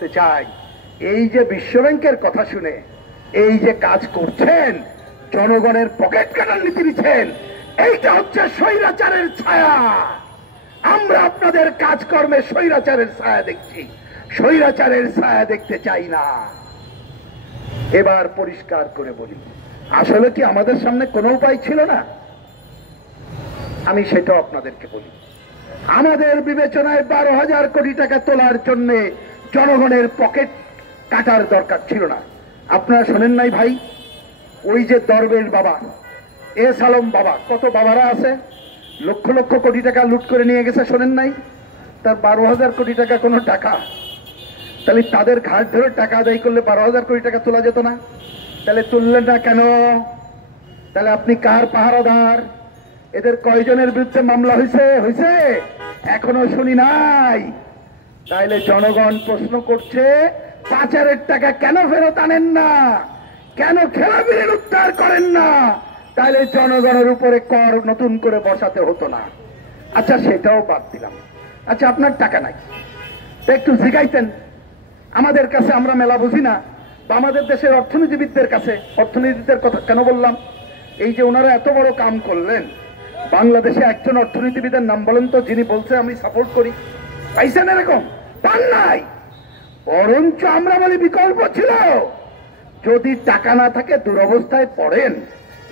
করতে চাই, এই যে বিশ্বব্যাংকের কথা শুনে এই যে কাজ করছেন, জনগণের পকেট কাটার নীতি নিচ্ছেন, এইটা হচ্ছে স্বৈরাচারের ছায়া। আমরা আপনাদের কাজকর্মে স্বৈরাচারের ছায়া দেখছি, স্বৈরাচারের ছায়া দেখতে চাই না। এবার পরিষ্কার করে বলি, আসলে কি আমাদের সামনে কোনো উপায় ছিল না? আমি সেটাও আপনাদেরকে বলি। আমাদের বিবেচনায় 12,000 কোটি টাকা তোলার জন্য জনগণের পকেট কাটার দরকার ছিল না। আপনারা শোনেন নাই ভাই, ওই যে দরবেশ বাবা, এস আলম বাবা, কত বাবারা আছে, লক্ষ লক্ষ কোটি টাকা লুট করে নিয়ে গেছে, শোনেন নাই? তার 12,000 কোটি টাকা কোনো টাকা? তাহলে তাদের ঘাট ধরে টাকা আদায় করলে 12,000 কোটি টাকা তোলা যেত না? তাহলে তুললেন না কেন? তাহলে আপনি কার পাহারাদার? এদের কয়জনের বিরুদ্ধে মামলা হয়েছে? এখনো শুনি নাই। তাইলে জনগণ প্রশ্ন করছে, পাচারের টাকা কেন ফেরত আনেন না? কেন খেলাপিদের উদ্ধার করেন না? তাইলে জনগণের উপরে কর নতুন করে বসাতে হতো না। আচ্ছা, সেটাও বাদ দিলাম। আচ্ছা, আপনার টাকা নাই, একটু জিগাইতেন আমাদের কাছে, আমরা মেলা বুঝি না, বা আমাদের দেশের অর্থনীতিবিদদের কাছে। অর্থনীতিদের কথা কেন বললাম? এই যে ওনারা এত বড় কাম করলেন, বাংলাদেশে একজন অর্থনীতিবিদের নাম বলেন তো যিনি বলছে আমি সাপোর্ট করি? পাইছেন এরকম? পান নাই। বরঞ্চ আমরা বলি বিকল্প ছিল, যদি টাকা না থাকে দুরবস্থায় পড়েন,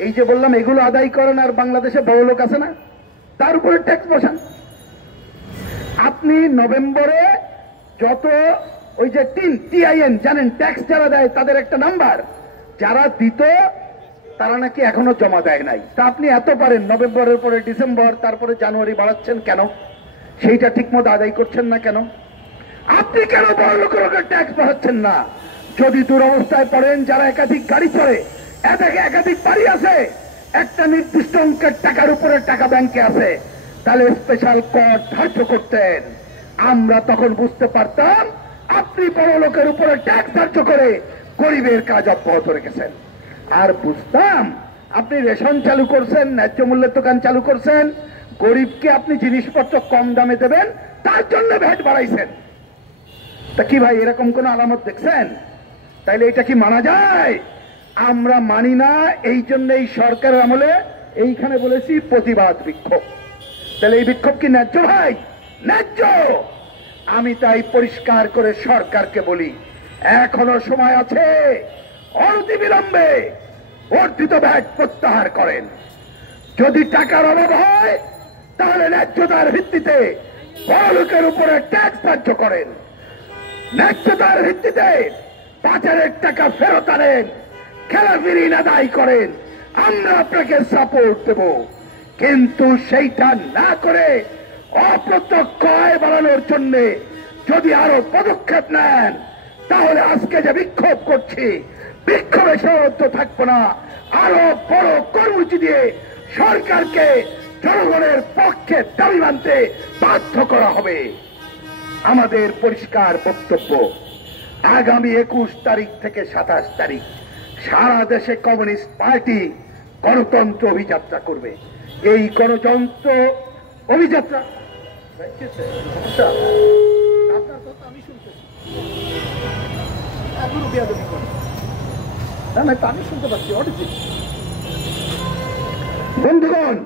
এই যে বললাম এগুলো আদায় করেন, আর বাংলাদেশে বড় লোক আছে না, তার উপরে ট্যাক্স বসান। আপনি নভেম্বরে যত ওই যে TIN জানেন, ট্যাক্স যারা দেয় তাদের একটা নাম্বার, যারা দিত তারা নাকি এখনো জমা দেয় নাই। তা আপনি এত পারেন, নভেম্বরের পরে ডিসেম্বর, তারপরে জানুয়ারি বাড়াচ্ছেন কেন? সেইটা ঠিক মতো আদায় করছেন না কেন? আপনি কেন বড় লোকের ট্যাক্স বাড়াচ্ছেন না? যদি দুরবস্থায় পড়েন, যারা একাধিক গাড়ি চড়ে, একাধিক বাড়ি আছে, একটা নির্দিষ্ট অঙ্কের টাকার উপরে টাকা ব্যাংকে আছে, তাহলে স্পেশাল কর ধার্য করতেন। আমরা তখন বুঝতে পারতাম আপনি বড় লোকের উপরে ট্যাক্স ধার্য করে গরিবের কাজ অব্যাহত রেখেছেন। আর বুঝতাম আপনি রেশন চালু করছেন, ন্যায্য মূল্যের দোকান চালু করছেন, গরিবকে আপনি জিনিসপত্র কম দামে দেবেন, তার জন্য ভ্যাট বাড়াইছেন। তা কি ভাই, এরকম কোন আলামত দেখছেন? তাইলে এটা কি মানা যায়? আমরা মানি না। এই জন্য এই সরকারের আমলে এইখানে বলেছি প্রতিবাদ বিক্ষোভ। তাহলে এই বিক্ষোভ কি ন্যায্য ভাই? ন্যায্য। আমি তাই পরিষ্কার করে সরকারকে বলি, এখনো সময় আছে, অনতিবিলম্বে বর্ধিত ভ্যাট প্রত্যাহার করেন। যদি টাকার অভাব হয়, তাহলে ন্যায্যতার ভিত্তিতে বড় লোকের উপরে ট্যাক্স ধার্য করেন, ন্যায্যতার ভিত্তিতে পাচারের টাকা ফেরত আনেন, খেলাফি ঋণ আদায় করেন, আমরা আপনাকে সাপোর্ট দেব। কিন্তু সেইটা না করে অপ্রত্যক্ষ আয় বাড়ানোর জন্য যদি আরো পদক্ষেপ নেন, তাহলে আজকে যে বিক্ষোভ করছি, বিক্ষোভে সীমাবদ্ধ থাকবো না, আরো বড় কর্মসূচি দিয়ে সরকারকে জনগণের পক্ষে দাবি মানতে বাধ্য করা হবে। আমাদের পরিষ্কার বক্তব্য, আগামী 21 তারিখ থেকে 27 তারিখ সারা দেশে কমিউনিস্ট পার্টি গণতন্ত্র অভিযাত্রা করবে। এই গণতন্ত্র অভিযাত্রা আপনার কথা আমি শুনতেছি, আমি শুনতে পাচ্ছি। বন্ধুগণ,